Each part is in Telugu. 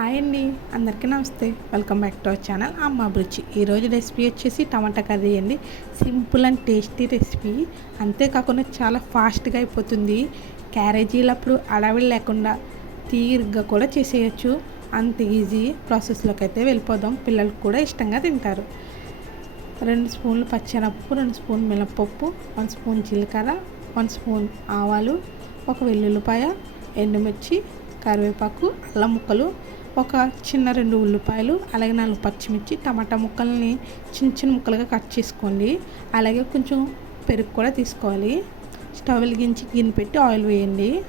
హాయ్ అండి అందరికీ నమస్తే. Welcome back to our channel. అమ్మ అభిరుచి ఈరోజు రెసిపీ వచ్చేసి టమాటా కర్రీ అండి. Simple and tasty recipe. అంతేకాకుండా చాలా ఫాస్ట్గా అయిపోతుంది. క్యారేజీలప్పుడు అడవిలు లేకుండా తీరుగా కూడా చేసేయచ్చు. అంత ఈజీ ప్రాసెస్లోకి అయితే వెళ్ళిపోదాం. పిల్లలకు కూడా ఇష్టంగా తింటారు. రెండు స్పూన్లు పచ్చనప్పు రెండు స్పూన్ మినపప్పు వన్ స్పూన్ జీలకర్ర వన్ స్పూన్ ఆవాలు ఒక వెల్లుల్లిపాయ ఎండుమిర్చి కరివేపాకు అల్లం ముక్కలు ఒక చిన్న రెండు ఉల్లిపాయలు అలాగే నాలుగు పచ్చిమిర్చి టమాటా ముక్కల్ని చిన్న చిన్న ముక్కలుగా కట్ చేసుకోండి. అలాగే కొంచెం పెరుగు కూడా తీసుకోవాలి. స్టవ్ వెలిగించి గిన్నె పెట్టి ఆయిల్ వేయండి.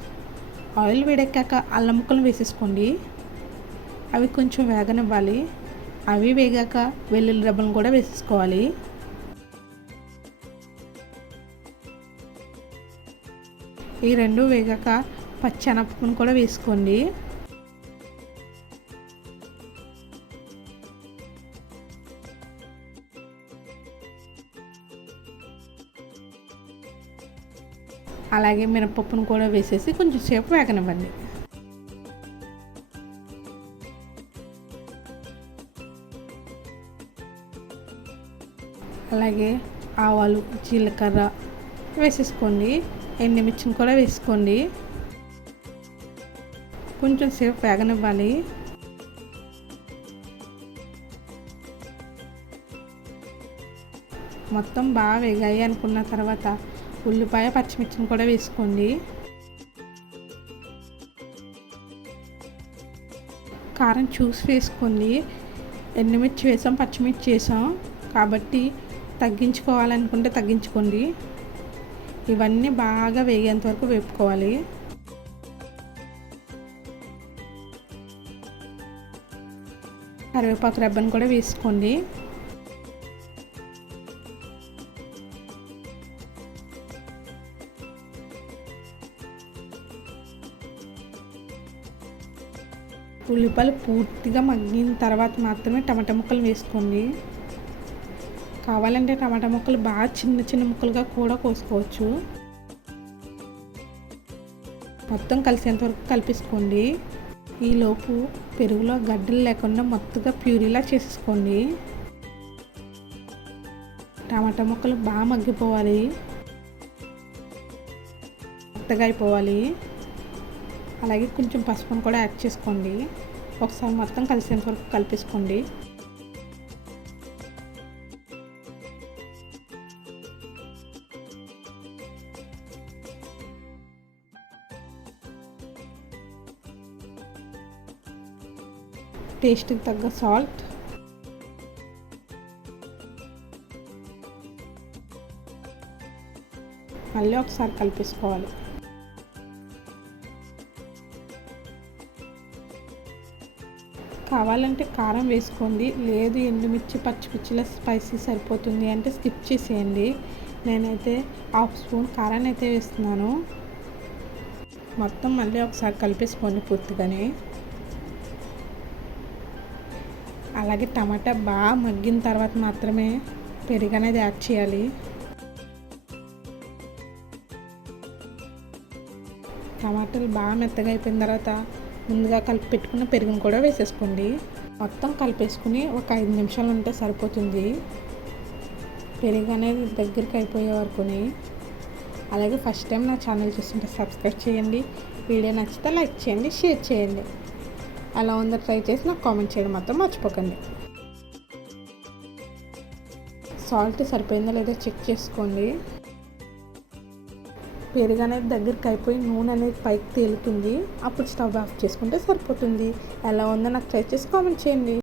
ఆయిల్ వేడెక్కాక అల్లం ముక్కలు వేసేసుకోండి. అవి కొంచెం వేగనివ్వాలి. అవి వేగాక వెల్లుల్లి రబ్బలను కూడా వేసేసుకోవాలి. ఈ రెండు వేగాక పచ్చెనపప్పును కూడా వేసుకోండి. అలాగే మినపప్పును కూడా వేసేసి కొంచెం సేపు వేగనివ్వండి. అలాగే ఆవాలు జీలకర్ర వేసేసుకోండి. ఎండుమిర్చిని కూడా వేసుకోండి. కొంచెం సేపు వేగనివ్వాలి. మొత్తం బాగా వేగాయి అనుకున్న తర్వాత ఉల్లిపాయ పచ్చిమిర్చిని కూడా వేసుకోండి. కారం చూసి వేసుకోండి. ఎండుమిర్చి వేసాం పచ్చిమిర్చి వేసాం. కాబట్టి తగ్గించుకోవాలనుకుంటే తగ్గించుకోండి. ఇవన్నీ బాగా వేగేంత వరకు వేపుకోవాలి. కరివేపాకు రెబ్బను కూడా వేసుకోండి. ఉల్లిపాయలు పూర్తిగా మగ్గిన తర్వాత మాత్రమే టమాటా ముక్కలు వేసుకోండి. కావాలంటే టమాటా ముక్కలు బాగా చిన్న చిన్న ముక్కలుగా కూడా కోసుకోవచ్చు. మొత్తం కలిసేంత వరకు కలిపేసుకోండి. ఈలోపు పెరుగులో గడ్డలు లేకుండా మొత్తగా ప్యూరీలా చేసేసుకోండి. టమాటా ముక్కలు బాగా మగ్గిపోవాలి. మెత్తగా అయిపోవాలి. అలాగే కొంచెం పసుపును కూడా యాడ్ చేసుకోండి. ఒకసారి మొత్తం కలిసేంత వరకు కలిపేసుకోండి. టేస్ట్కి తగ్గ సాల్ట్. మళ్ళీ ఒకసారి కలిపేసుకోవాలి. కావాలంటే కారం వేసుకోండి. లేదు ఎండుమిర్చి పచ్చిమిర్చిల స్పైసీ సరిపోతుంది అంటే స్కిప్ చేసేయండి. నేనైతే హాఫ్ స్పూన్ కారాన్ని అయితే వేస్తున్నాను. మొత్తం మళ్ళీ ఒకసారి కలిపేసుకోండి పూర్తిగానే. అలాగే టమాటా బాగా మగ్గిన తర్వాత మాత్రమే పెరుగు అనేది యాడ్ చేయాలి. టమాటాలు బాగా మెత్తగా అయిపోయిన తర్వాత ముందుగా కలిపి పెట్టుకున్న పెరుగును కూడా వేసేసుకోండి. మొత్తం కలిపేసుకుని ఒక ఐదు నిమిషాలు ఉంటే సరిపోతుంది. పెరుగు అనేది దగ్గరికి అయిపోయే వరకుని. అలాగే ఫస్ట్ టైం నా ఛానల్ చూస్తుంటే సబ్స్క్రైబ్ చేయండి. వీడియో నచ్చితే లైక్ చేయండి షేర్ చేయండి. అలా ఉందో ట్రై చేసి నాకు కామెంట్ చేయడం మాత్రం మర్చిపోకండి. సాల్ట్ సరిపోయిందో లేదో చెక్ చేసుకోండి. పెరుగు అనేది దగ్గరికి అయిపోయి నూనె అనేది పైకి తేలుతుంది. అప్పుడు స్టవ్ ఆఫ్ చేసుకుంటే సరిపోతుంది. ఎలా ఉందో నాకు ట్రై చేసి కామెంట్ చేయండి.